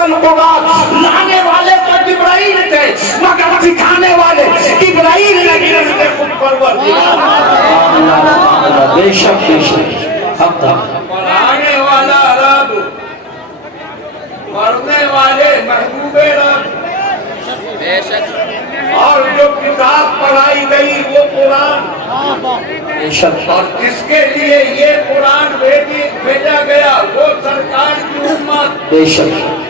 لانے والے تو جبرائیل تھے مگر سکھانے والے جبرائیل نہیں رہتے خود پروردگار بے شک بے شک حق تھا پڑھانے والا رب پڑھنے والے محبوب رب اور جو کتاب پڑھائی گئی وہ قرآن بے شک اور جس کے لیے یہ قرآن بھیجا گیا وہ سرکار کی امت بے شک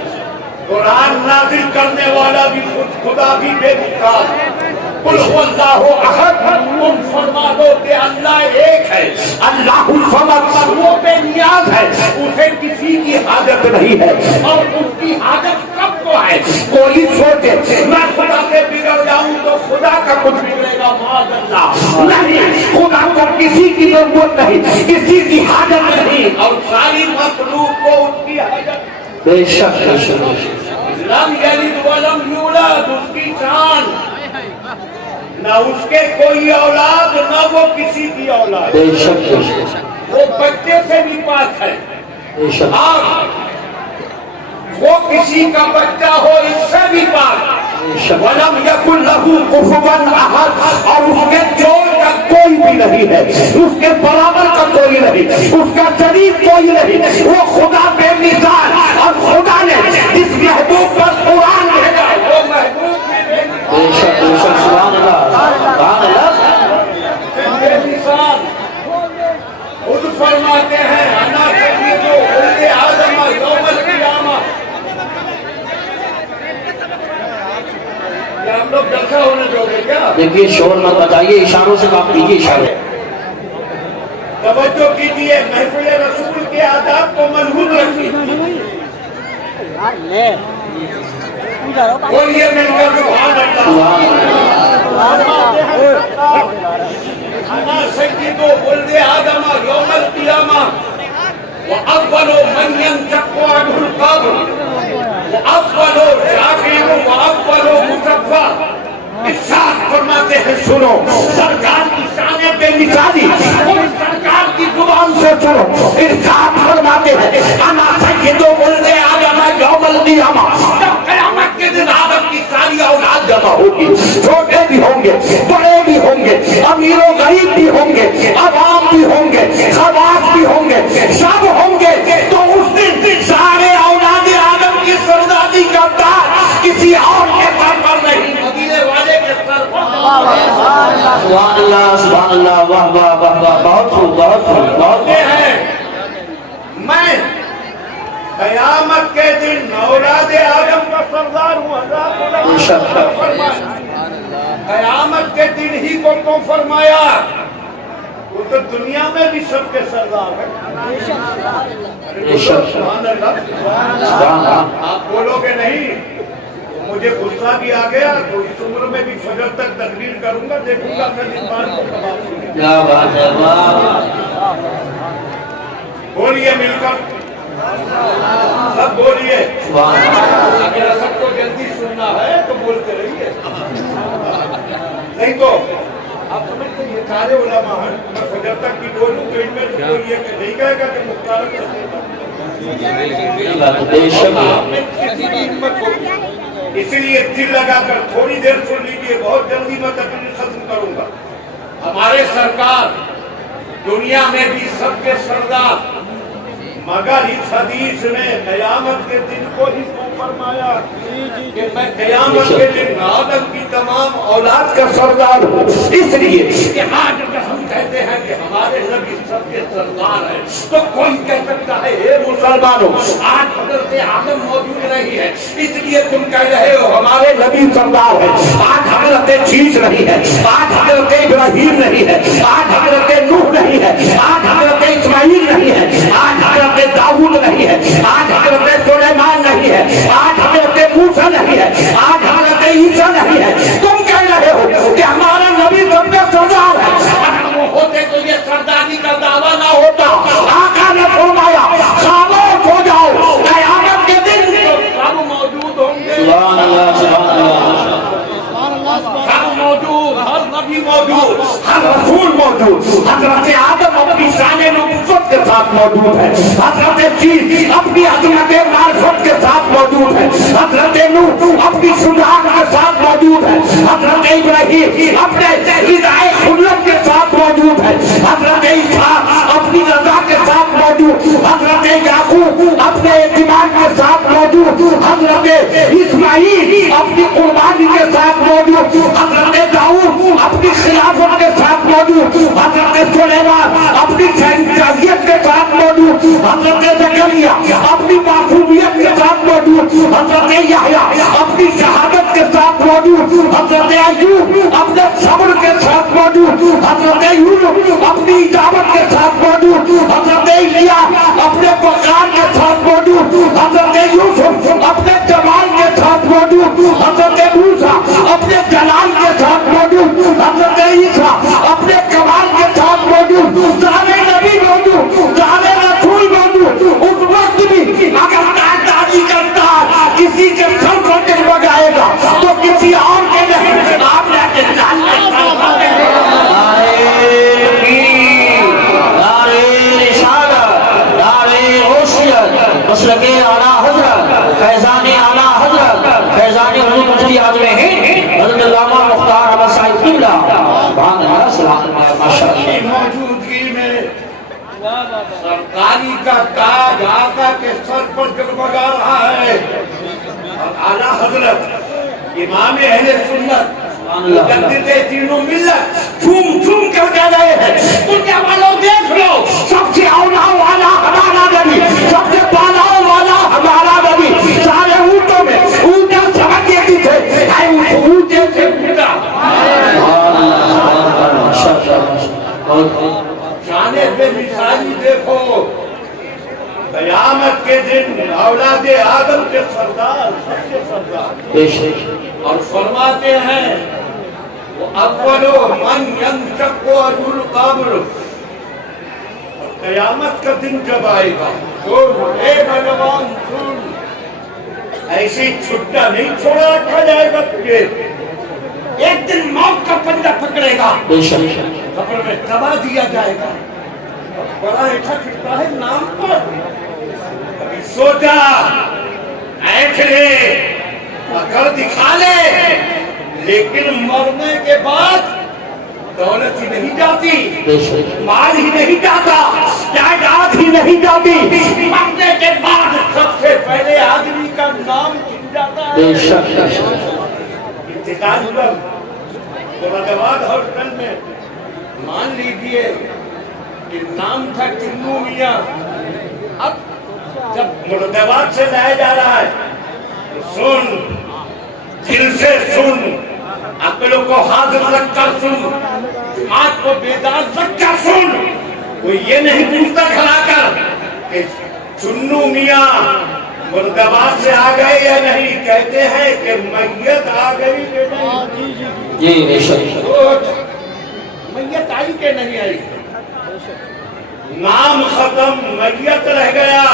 قرآن نازل کرنے والا بھی خود خدا بھی بے مثال قل هو اللہ احد تم فرما دو کہ اللہ ایک ہے اللہ الصمد وہ بے نیاز ہے اسے کسی کی حاجت نہیں ہے اور اس کی حاجت سب کو ہے کوئی سوچے میں خدا سے بگڑ جاؤں تو خدا کا کچھ بگڑے گا معاذ اللہ نہیں خدا کو کسی کی ضرورت نہیں کسی کی حاجت نہیں اور ساری مخلوق کو اس کی حاجت بے شک بے شک لم یلد ولم یولد اس کی شان نہ اس کے کوئی اولاد نہ وہ کسی کی اولاد بے شک بے شک وہ بچے سے بھی پاک ہے بے شک اور وہ کسی کا بچہ ہو اس سے بھی پاک ولم یکن لہ کفوا احد اور اس کے جوڑ کا کوئی بھی نہیں ہے اس کے برابر کا کوئی نہیں اس کا شریک کوئی نہیں وہ خدا بے مثال اور خدا نے جس محبوب پر قرآن بھیجا وہ محبوب بھی بے شک سبحان اللہ سبحان اللہ بے مثال خود فرماتے ہیں انا سید ولد آدم یوم القیامہ کیا ہم لوگ جلسہ ہونے دو گے کیا دیکھیے شور مت بتائیے اشاروں سے کام کیجیے اشارے توجہ کیجیے محفل رسول کے آداب کو منحوس رکھیے بولیے مل کر سبحان اللہ انا سید ولد آدم یوم القیامہ واول من ينشق عنه القبر واول شافع واول مصطفى ارشاد فرماتے ہیں سنو سرکار کی شان بے مثالی اور سرکار کی زبان سے سنو ارشاد فرماتے ہیں انا سید ولد آدم یوم القیامہ جب قیامت کے دن آدم کی ساری اولاد جمع ہوگی چھوٹے بھی ہوں گے بڑے بھی ہوں گے امیر و غریب بھی ہوں گے عوام بھی ہوں گے خواص بھی ہوں گے سب ہوں گے تو اس دن سارے اولاد آدم کی سرداری کا تاج کسی اور کے سر پر نہیں مدینے والے کے سر پر سبحان اللہ واہ واہ واہ واہ بہت خوب بہت خوب بہت یہ ہے میں قیامت کے دن اولاد آدم کا سردار ہوں بے شک قیامت کے دن ہی کو فرمایا وہ تو دنیا میں بھی سب کے سردار ہے بے شک سبحان اللہ سبحان اللہ آپ بولو گے نہیں مجھے غصہ بھی آ گیا تو اس عمر میں بھی فجر تک تقریر کروں گا دیکھوں گا کل ایمان کو کباب کیا بات ہے واہ بولیے مل کر سب بولیے سبحان اللہ اگر سب کو جلدی سننا ہے تو بولتے رہیے نہیں تو آپ سمجھتے یہ سارے علماء ہیں میں فجر تک بھی بولوں تو ان میں تو کوئی یہ نہیں کہے گا کہ مختار بے شک اسی لیے دل لگا کر تھوڑی دیر سن لیجیے بہت جلدی میں تقریر ختم کروں گا ہمارے سرکار دنیا میں بھی سب کے سردار مگر اس حدیث میں قیامت کے دن کو ہی فرمایا کہ میں قیامت کے دن آدم کی تمام اولاد کا سردار ہوں اس لیے کہ آج جب ہم کہتے ہیں کہ ہمارے نبی سب کے سردار ہیں تو کوئی کہہ سکتا ہے اے مسلمانوں آج حضرت آدم موجود نہیں ہے اس لیے تم کہہ رہے ہو ہمارے نبی سردار ہیں آج حضرت شیش نہیں ہے آج حضرت ابراہیم نہیں ہے آج حضرت نوح نہیں ہے آج حضرت اسماعیل نہیں ہے آج حضرت داؤد نہیں ہے آج حضرت سلیمان نہیں ہے آج حضرت موسیٰ نہیں ہے آج حضرت عیسیٰ نہیں ہے تم کہہ رہے ہو کہ ہمارا نبی سب کا سردار ہے اگر وہ ہوتے تو یہ سرداری کا دعویٰ نہ ہوتا آقا نے فرمایا خاموش ہو جاؤ قیامت کے دن سب موجود ہوں گے سبحان اللہ سبحان اللہ سب موجود ہر نبی موجود ہر رسول موجود حضرت آدم اپنی شان نبوت के साथ मौजूद है। हजरत चीज अपनी अजमत मार्फत के साथ मौजूद है। हजरत नूह अपनी सुधार के साथ मौजूद है। हजरत इब्राहिम अपने हिदायत खुल्लत के साथ मौजूद है। हजरत ईसा अपनी रजा के साथ मौजूद। हजरत याकूब अपने इत्मीनान के साथ मौजूद। हजरत इस्माइल अपनी कुर्बानी के साथ मौजूद। हजरत दाऊद अपनी खिलाफत के साथ मौजूद। हजरत सुलेमान अपनी शरीयत के साथ मौजूद। हजरत जकरिया अपनी मासूमियत के साथ मौजूद। हजरत यहया अपनी शहादत के साथ मौजूद। हजरत अय्यूब अपने सब्र के साथ मौजूद। हजरत यूसुफ अपनी इजाबत के साथ मौजूद। हजरत इलिया अपने वकार के साथ मौजूद। हजरत यूसुफ अपने जमाल के साथ मौजूद। हजरत मूसा अपने जलाल के साथ मौजूद। हजरत ईसा अपने कमाल के साथ मौजूद। सारे नबी मौजूद, सारे रसूल मौजूद। उस वक्त भी अगर ताजदारी करता किसी के सर पर डगमगाएगा तो किसी और के नहीं, आप मसलके आला हजरत फैजानी आला हजरत फैजानी हुजूर मुफ्ती आजम हिंद हजरत अल्लामा मुख्तार अहमद साहिब किबला सुभान अल्लाह सलाम माशाअल्लाह। मौजूदगी में सरकारी का ताज आका के सर पर जगमगा रहा है। और आला हजरत इमाम अहले सुन्नत मुजद्दिद तीनों मिल्लत झूम झूम कर गा रहे हैं। दुनिया वालों देख लो, सबसे औला वाला हमारा नबी, सबसे बाला वाला हमारा नबी। सारे ऊँटों में ऊँटा समझ देती थे, ऊँटे से ऊँटा जाने पे मिसाली देखो। कयामत के दिन औलादे आदम के सरदार, सबके सरदार, और फरमाते हैं वो अव्वलो मन यंशक्कु अजुल कब्र। कयामत का दिन जब आएगा तो हे भगवान सुन, ऐसी छुट्टा नहीं छोड़ा रखा जाएगा तुझे। एक दिन मौत का पंजा पकड़ेगा, कब्र में दबा दिया जाएगा। बड़ा ऐसा खिलता है नाम पर, कभी सोचा ऐठ ले कर दिखा ले, लेकिन मरने के बाद दौलत ही नहीं जाती, माल ही नहीं जाता, जायदाद ही नहीं जाती। मरने के बाद सबसे पहले आदमी का नाम गिन जाता है। इंतकाल हुआ मुरादाबाद हॉस्पिटल में, मान लीजिए कि नाम था चुन्नू मियां। अब जब मुरादाबाद से लाया जा रहा है तो सुन, दिल से सुन, अक्लों को हाजिर रखकर सुन, दिमाग को बेदार रखकर सुन। कोई ये नहीं पूछता खड़ा कर कि चुन्नू मियां मुरादाबाद से आ गए या नहीं, कहते हैं कि मैयत आ गई कि नहीं। जी बेशक मैयत आई के नहीं आई, नाम खत्म, मैयत रह गया,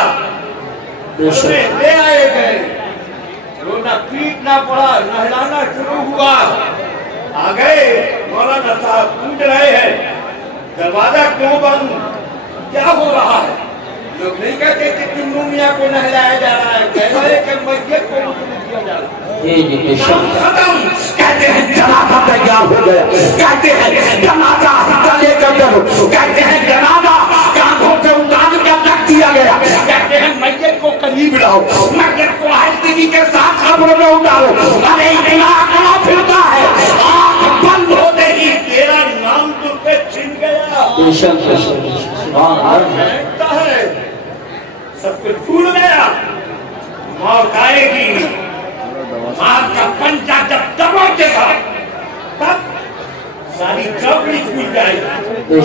ले आए गए। रोना पीटना पड़ा, नहलाना शुरू हुआ। आ गए मौलाना साहब, पूछ रहे हैं दरवाजा क्यों बंद, क्या हो रहा है। लोग नहीं कहते कि चुन्नू मियां को नहलाया जा रहा है, कह रहे कि मैयत को दिया जा रहा है। खत्म, कहते हैं जनाजा तैयार हो गया, कहते हैं जनाजा लेकर चलो, कहते हैं जनाजा कांधों से उतार कर रख दिया गया, कहते हैं मैयत को करीब लाओ, मैयत को हस्ती के साथ कब्र में उतारो। अरे इतना आंकड़ा फिरता है, आंख बंद होते ही तेरा नाम तुझसे छिन गया। है सब कुछ भूल गया, मौत आएगी। मां का पंजा जब दबोचेगा तब सारी चौकड़ी खुल जाएगी,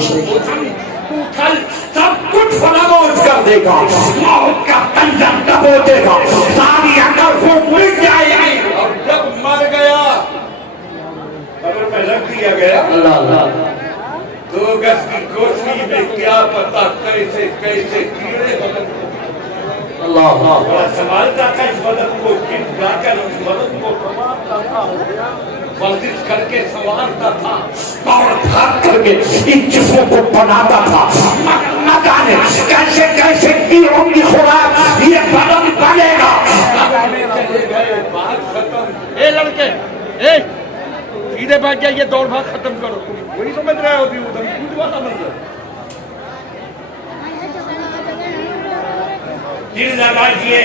उथल सब कुछ फरामोश कर देगा। मौत का पंजा दबोचेगा, सारी अकल को मिट जाएगी। और जब मर गया, कब्र में रख दिया गया, 2 गज की कोठरी में क्या पता कैसे कैसे कीड़े बदल संभालता था इस मदद को, जाकर उस मदद को संभालता था, वर्जिश करके संभालता था, दौड़ भाग करके इन जिस्मों को बनाता था। न जाने جانے کیسے کیسے کیڑوں کی خوراک یہ بدن بنے گا. بات ختم. اے لڑکے اے سیدھے بیٹھ جائیے, دوڑ بھاگ ختم کرو. وہی سمجھ رہے ہو بھی ادھر کود والا منظر. دل لگائیے,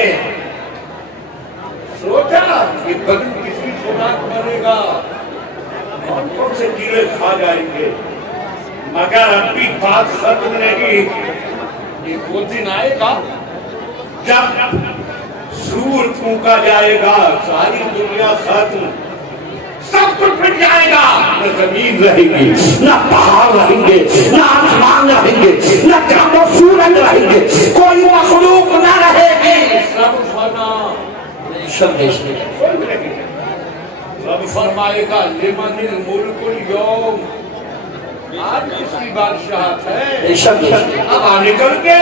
سوچا کہ بدن کس کی خوراک بنے گا, کون سے کیڑے کھا جائیں گے, مگر اب بھی بات ختم نہیں. ایک وہ دن آئے گا جب سور پھونکا جائے گا, ساری دنیا ختم, سب کچھ مٹ جائے گا, نہ زمین رہے گی, نہ پہاڑ رہیں گے, نہ آسمان رہیں گے, نہ چاند و سورج رہیں گے, کوئی مخلوق نہ رہے گی. سب فنا. رب فرمائے گا لمن الملک اليوم, آج کس کی بادشاہت ہے. اب نکل کے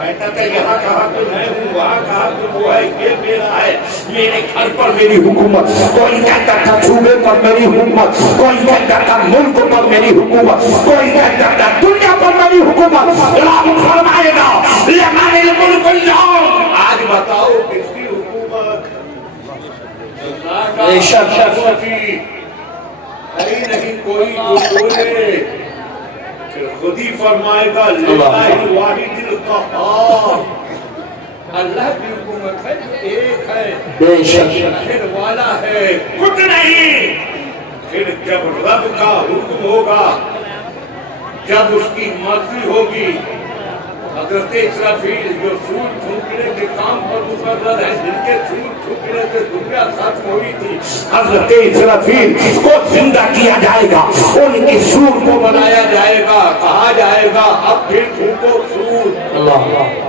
کہتا تھا یہاں کہا تو میں ہوں, وہاں کہا تو وہ ہے, یہ میرا ہے, میرے گھر پر میری حکومت. کوئی کہتا تھا صوبے پر میری حکومت, کوئی کہتا تھا ملک پر میری حکومت, کوئی کہتا تھا دنیا پر میری حکومت. رب فرمائے گا لمن الملک اليوم, آج بتاؤ کس کی حکومت. نہیں کوئی جو بولے, پھر خود ہی فرمائے گا للہ الواحد القہار, اللہ کی حکومت ہے جو ایک ہے, پھر والا ہے, کچھ نہیں. پھر جب رب کا حکم ہوگا, جب اس کی مرضی ہوگی, حضرت اسرافیل جو سور پھونکنے کے کام پر مقرر ہے, جن کے سور پھونکنے سے دنیا ختم ہوئی تھی, حضرت اسرافیل کو زندہ کیا جائے گا, ان کی سور کو بنایا جائے گا, کہا جائے گا اب پھر پھونکو سور.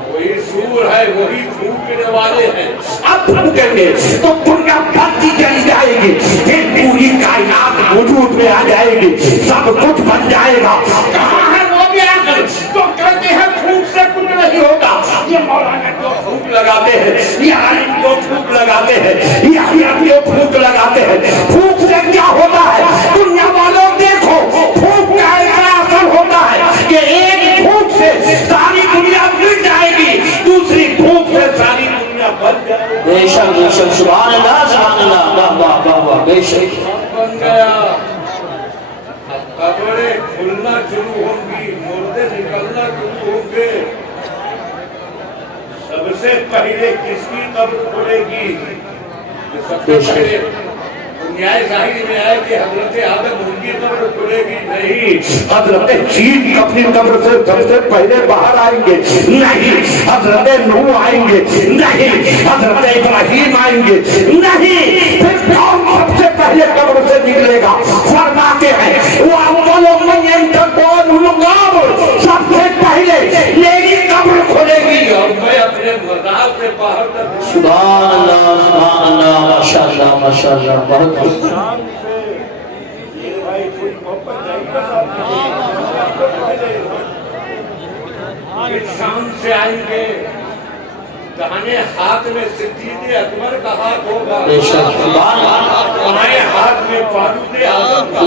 وہی سور ہے, وہی پھونکنے والے ہیں. اب پھونکیں گے تو دنیا بھرتی چلی جائے گی, پھر پوری کائنات وجود میں آ جائے گی, سب کچھ بن جائے گا. کہاں ہے وہ بھی آخر تو کہتے ہیں پھونک سے کچھ نہیں ہوگا. یہ مولانا جو پھونک لگاتے ہیں, یہ عالم جو پھونک لگاتے ہیں, یہ احیاء جو پھونک لگاتے ہیں, پھونک سے کیا ہوتا ہے دنیا والوں دیکھو. پھونک کا ایسا اثر ہوتا ہے کہ ایک پھونک سے ساری دنیا مل جائے گی, دوسری پھونک سے ساری دنیا بن جائے گی. بے شک بے شک, سبحان اللہ سبحان اللہ, واہ واہ واہ واہ, بے شک. بن گیا. قبریں کھلنا شروع ہوں گی, مردے نکلنا شروع ہوں گے. سب سے پہلے کس کی قبر کھلے گی؟ سب سے پہلے دنیا ظاہر میں آئے کہ حضرت آدم ان کی قبر کھلے گی. نہیں, حضرت چیز اپنی قبر سے سب سے پہلے باہر آئیں گے. نہیں, حضرت نوح آئیں گے. نہیں, حضرت ابراہیم آئیں گے. نہیں, پھر کون سب سے پہلے قبر سے نکلے گا؟ فرماتے ہیں وَأَوَّلُ مَنْ يَنْتَقَلُ الْقَبْرُ, سب سے پہلے میری قبر کھلے گی اور میں اپنے مزار سے باہر تک. سبحان اللہ سبحان اللہ, ماشاءاللہ ماشاءاللہ, بہت شام سے آئیں گے, دہنے ہاتھ میں صدیق اکبر کا ہاتھ ہوگا, بائیں ہاتھ میں فاروق اعظم کا.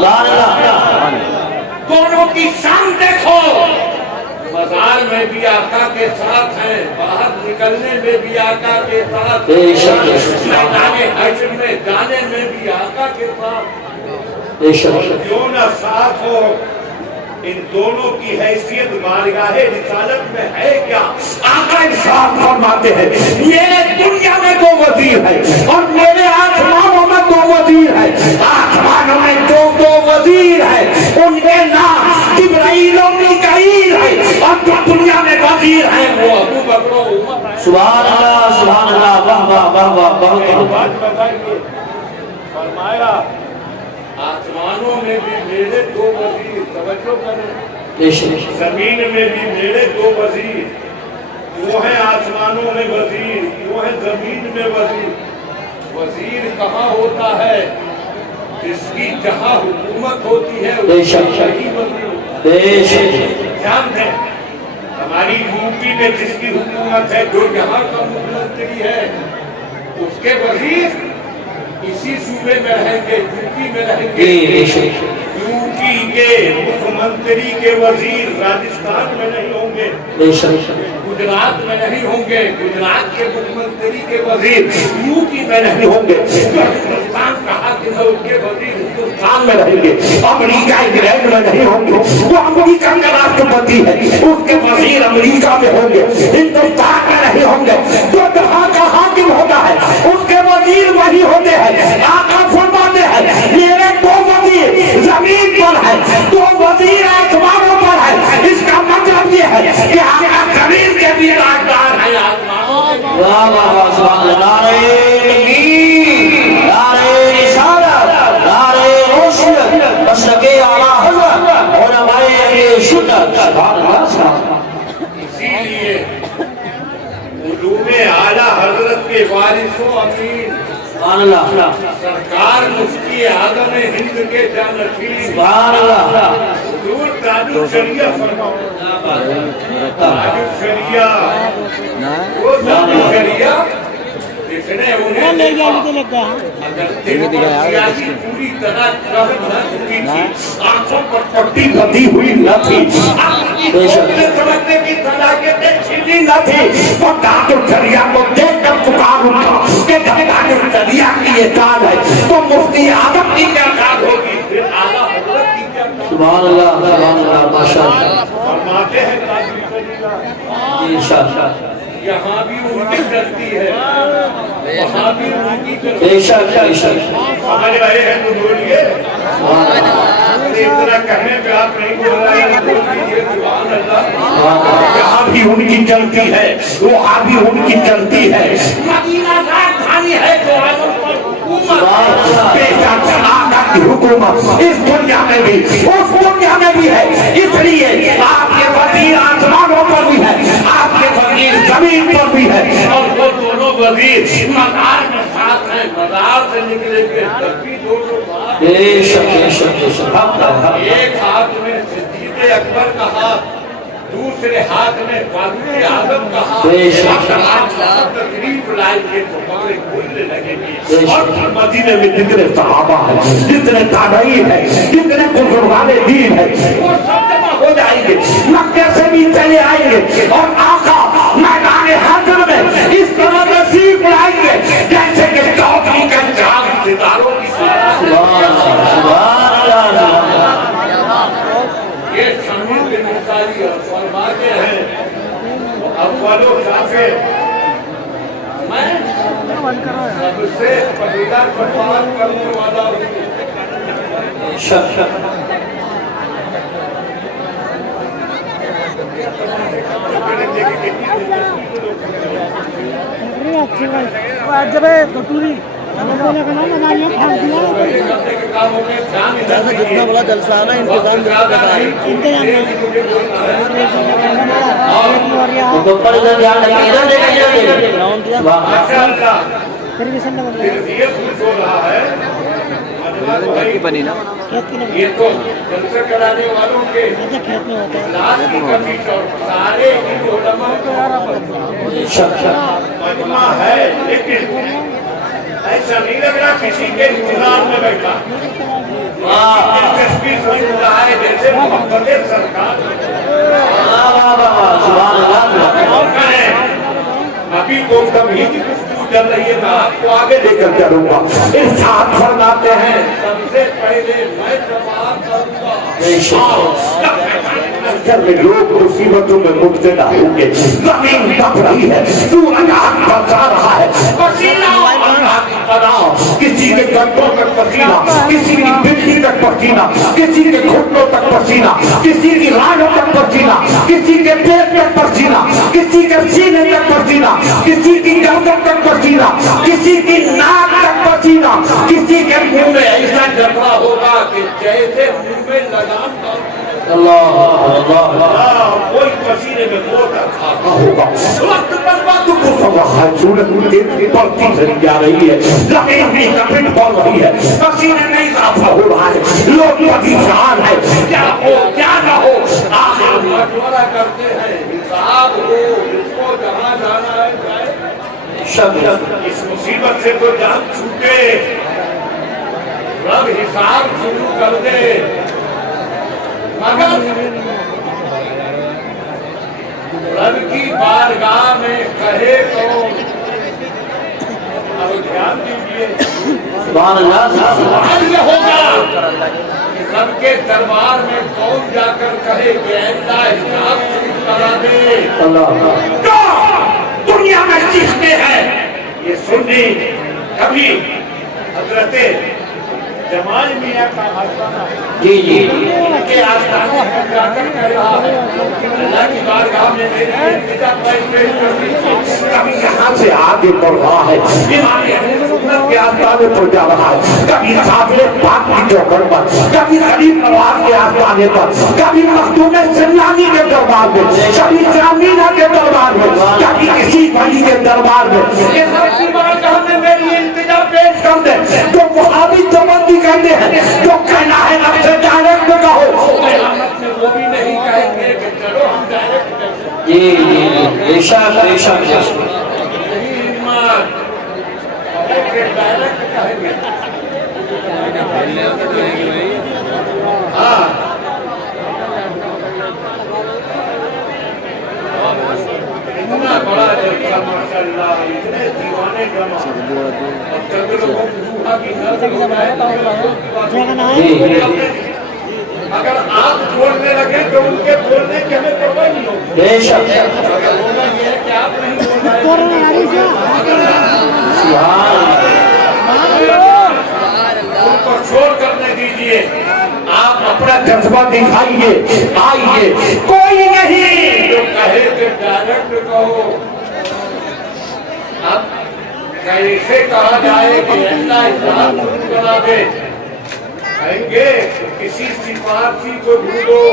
دونوں کی شان دیکھو, مزار میں بھی آقا کے ساتھ ہیں, باہر نکلنے میں بھی آقا کے ساتھ, میدان حشر میں جانے میں بھی آقا کے ساتھ. کیوں نہ ساتھ ہو, ان دونوں کی حیثیت بارگاہ رسالت میں ہے کیا؟ آقا ارشاد فرماتے ہیں میرے دنیا میں دو وزیر ہیں اور میرے آسمانوں میں دو وزیر ہیں. آسمانوں میں جو دو وزیر ہیں ان کے نام جبرائیل و میکائیل ہیں, اور جو دنیا میں وزیر ہیں وہ ابو بکر و عمر. سبحان اللہ سبحان اللہ, واہ واہ واہ واہ, بہت بات بتائیے. فرمایا آسمانوں میں بھی میرے دو وزیر, توجہ کریں, زمین میں بھی میرے دو وزیر. کیوں ہیں آسمانوں میں وزیر, کیوں ہیں زمین میں وزیر؟ وزیر کہاں ہوتا ہے؟ جس کی جہاں حکومت ہوتی ہے وہی وزیر. جانتے ہیں ہماری یوپی میں جس کی حکومت ہے, جو یہاں کا مکھیمنتری ہے, اس کے وزیر इसी सूबे में रहेंगे, यूपी में रहेंगे, यूपी के मुख्यमंत्री के वजीर राजस्थान में नहीं होंगे, गुजरात में नहीं होंगे, गुजरात के मुख्यमंत्री के वजीर यूपी में नहीं होंगे, हिंदुस्तान कहा कि उसके वजीर हिंदुस्तान में रहेंगे, अमेरिका इंग्लैंड में नहीं होंगे, वो अमेरिका का राष्ट्रपति है, उसके वजीर अमेरिका में होंगे, हिंदुस्तान में नहीं होंगे, जो जहाँ का हाकिम होता है उसके वजीर वही होते हैं। आका फरमाते हैं मेरे दो वजीर जमीन पर है, दो वजीर आसमानों पर है। इसका मतलब ये है कि आका जमीन के भी राजदार है, आसमानों वाह वाह वाह सुभान अल्लाह। नारे तकबीर, नारे रिसालत, नारे रोशनियत, मशरक़े आला हज़रत उलमाए अहले सुन्नत। सुभान अल्लाह। इसीलिए उलूमे आला हजरत के वारिसों अमीन सुभान अल्लाह। सरकार मुफ्ती आदम हिंद के जानशीन सुभान अल्लाह। हुजूर ताजुल शरिया फरमाओ, ताजुल शरिया, वो ताजुल शरिया जिसने उन्हें अगर सियासी पूरी तरह ग्रहण न की थी, आंखों पर पट्टी बंधी हुई न थी, समझने की सलाहियतें छीनी न थी, तो ताजुल शरिया को देखकर पुकार उठा कि जब ताजुल शरिया की ये चाल है तो मुफ्ती आदम की क्या चाल होगी, फिर आला हजरत की क्या चाल। सुभान अल्लाह, सुभान अल्लाह, माशाअल्लाह। फरमाते हैं ताजुल शरिया, जी इंशाअल्लाह। यहाँ भी उनकी चलती है, वहाँ भी उनकी चलती है। बेशक बेशक। समझ रहे हैं तो बोलिए, इतना कहने पे आप नहीं बोल रहे हैं, बोल दीजिए सुभान अल्लाह। यहाँ भी उनकी चलती है, वहाँ भी उनकी चलती है। मदीना राजधानी है तो आदम पर हुकूमत, बेशक आका की हुकूमत इस दुनिया में भी उस दुनिया में भी है। इसलिए आपके वजीर आसमानों पर भी है, आपके वजीर जमीन पर भी है, और वो दोनों वजीर मजार में साथ हैं, मजार से निकलेंगे तब भी दोनों साथ। बेशक बेशक बेशक। एक हाथ में सिद्दीक़ अकबर का हाथ, दूसरे हाथ में फारूक आजम का हाथ, तकलीफ लाएंगे तो कमरे खुलने लगेंगे। और मदीने में जितने सहाबा है, जितने ताबईन है, जितने बुजुर्गाने दीन है, वो सब जमा हो जाएंगे, मक्के से भी चले आएंगे और आका मैदान हाज़िर में इस तरह नसीब लाएंगे जैसे कि चौधरी का चांद सितारों की ये शामिल बिन मुसारी और फरमाते हैं अव्वलो काफिर, मैं सबसे पहला फरमान करने वाला हूँ। जब कटोरी जितना बड़ा जलसा है ना, इंतजाम बनी ना, ये तो जलसे कराने वालों के खेत में होता है। लाश की कमी और सारे मजमा है, लेकिन ऐसा नहीं लग रहा किसी के इंतजार में बैठा। दिलचस्पी समझता है जैसे मोहब्बत सरकार अभी को कभी गुफ्तगू चल रही है, मैं आपको आगे लेकर चलूंगा। इरशाद फरमाते हैं सबसे पहले मैं जवाब करूंगा, घर में लोग मुसीबतों में मुब्तला होंगे, जमीन दब रही है, सूरज आग बरसा रहा है, पसीना किसी के गड्ढों तक पसीना, किसी की पिछली तक पसीना, किसी के घुटनों तक पसीना, किसी की रानों तक पसीना, किसी के पेट तक पसीना, किसी के सीने तक पसीना, किसी की गर्दन तक पसीना, किसी की नाक तक पसीना, किसी के मुंह में ऐसा जमा होगा कि जैसे मुंह में लगाम कोई पसीने में मोटा खाता होगा। वक्त पर वक्त सूरत बढ़ती चली जा रही है, जमीन भी कपिट बढ़ रही है, पसीने में इजाफा हो रहा है, लोग परेशान है, क्या हो क्या ना हो। आखिर मशवरा करते हैं हिसाब हो, इसको जहाँ जाना है जाए, इस मुसीबत से तो जान छूटे। रब हिसाब शुरू कर दे, मगर रब की बारगाह में कहे तो अब ध्यान दीजिए, सवाल ये होगा रब के दरबार में कौन जाकर कहे कि अल्लाह हिसाब शुरू करा दे। जो दुनिया में चीखते हैं ये सुन्नी कभी हजरते जमाल मियां का आस्थाना जी जी के आस्थाने पर जाकर कह रहा है अल्लाह की बारगाह में मेरी इंतजा पेश कर दीजिए। कभी यहाँ से आगे बढ़ रहा है, इमाम अहले सुन्नत के आस्थाने पर जा रहा है, कभी काबिले पाक की चौखट पर, कभी गरीब नवाज के आस्थाने पर, कभी मखदूम सन्नानी के दरबार में, कभी जामीना के दरबार में, कभी किसी वली के दरबार में। ये सब की बारगाह में मेरी इंतजा पेश कर दे। जो वहाबी जबरदस्ती कहते हैं, जो कहना है रब से डायरेक्ट कहो, कयामत में वो भी नहीं कहेंगे कि चलो हम डायरेक्ट करें। जी जी बेशक बेशक यही हिम्मत है कि डायरेक्ट कहेंगे। हाँ इतना बड़ा जलसा माशाअल्लाह, इतने दीवाने जमा, और चंद लोगों को रूहा की नजर हो जाए तो अगर आप बोलने लगे तो उनके बोलने की हमें परवाह नहीं होगी। बेशक अगर होना ये है कि आप नहीं बोल रहे उनको शोर करने दीजिए, आप अपना जज्बा दिखाइए, आइए, कोई नहीं जो कहे कि डायरेक्ट कहो। अब कैसे कहा जाए कि अल्लाह हिसाब शुरू करा दे, कहेंगे किसी सिफारशी को ढूंढो,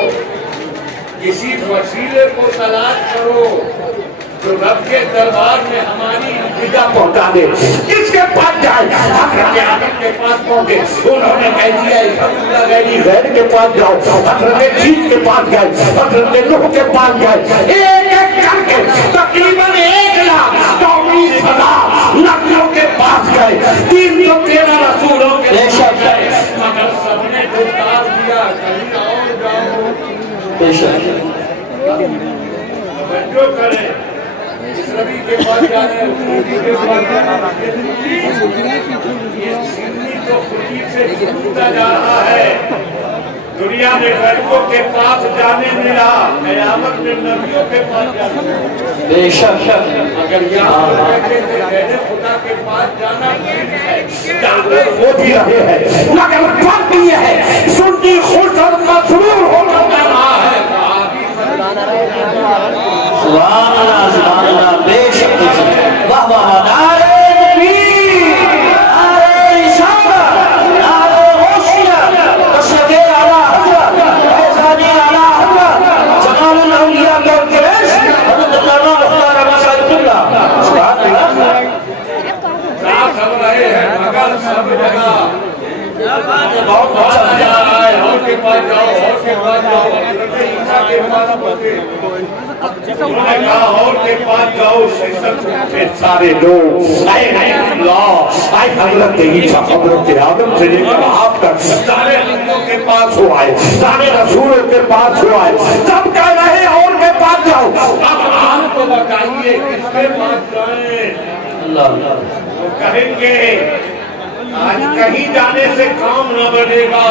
किसी वसीले को तलाश करो जो रब के दरबार में हमारी इंतजा पहुंचा दे। किसके पास जाए? हजरत आदम के पास पहुंचे, उन्होंने कह दिया गैर के पास जाओ, हजरत जीत के पास गए, हजरत नूह के पास गए, एक एक करके तकरीबन 1,24,000 नबियों के पास गए, 313 रसूलों के पास गए, मगर सबने उतार दिया कहीं और जाओ। जो करें इस नबी के पास जाने, उस नबी के पास जाने, ये सिन्नी तो खुदी से छूटा जा रहा है। दुनिया में गरीबों के पास जाने मिला, कयामत में नबियों के पास जाने मिला। बेशक अगर यहाँ कहते थे मेरे खुदा के पास जाना ठीक है, जाकर वो भी रहे हैं, मगर फर्क ये है सुन्नी खुश और मसरूर होकर जा रहा है। सुभान अल्लाह बेशक वाह वाह नारे तकबीर, नारे रिसालत, नारे गौसिया, तशरीह आला हज़रत, फैज़ानी आला हज़रत, जमालुल औलिया दरवेश हज़रत मौलाना मुख्तार मसअदुल्लाह। सुभान अल्लाह सब रहे हैं मगर सब जगह बहुत अच्छा जा रहा है। और के पास जाओ, और के पास जाओ, हज़रत ईसा के पास पहुंचे, उन्होंने कहा और के पास जाओ, फिर सारे लोग आए हजरत ईसा हजरत आदम से लेकर आप तक सारे लोगों के पास हो आए, सारे रसूलों के पास हो आए, सब कह रहे और के पास जाओ। अब आपको बताइए किसके पास जाएं? वो कहेंगे आज कहीं जाने से काम न बनेगा,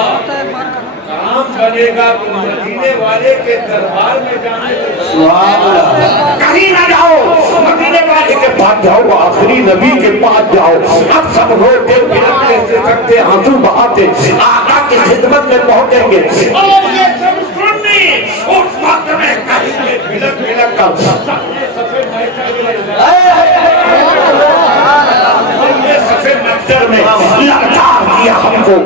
काम बनेगा तो मदीने वाले के दरबार में जाने से। कहीं ना जाओ, मदीने वाले के पास जाओ, आखिरी नबी के पास जाओ। अब सब रोते बिलखते सकते आंसू बहाते आका की खिदमत में पहुंचेंगे और ये सब सुन्नी उस वक्त में कहेंगे बिलख बिलख कर सफेद में ललकार दिया हमको।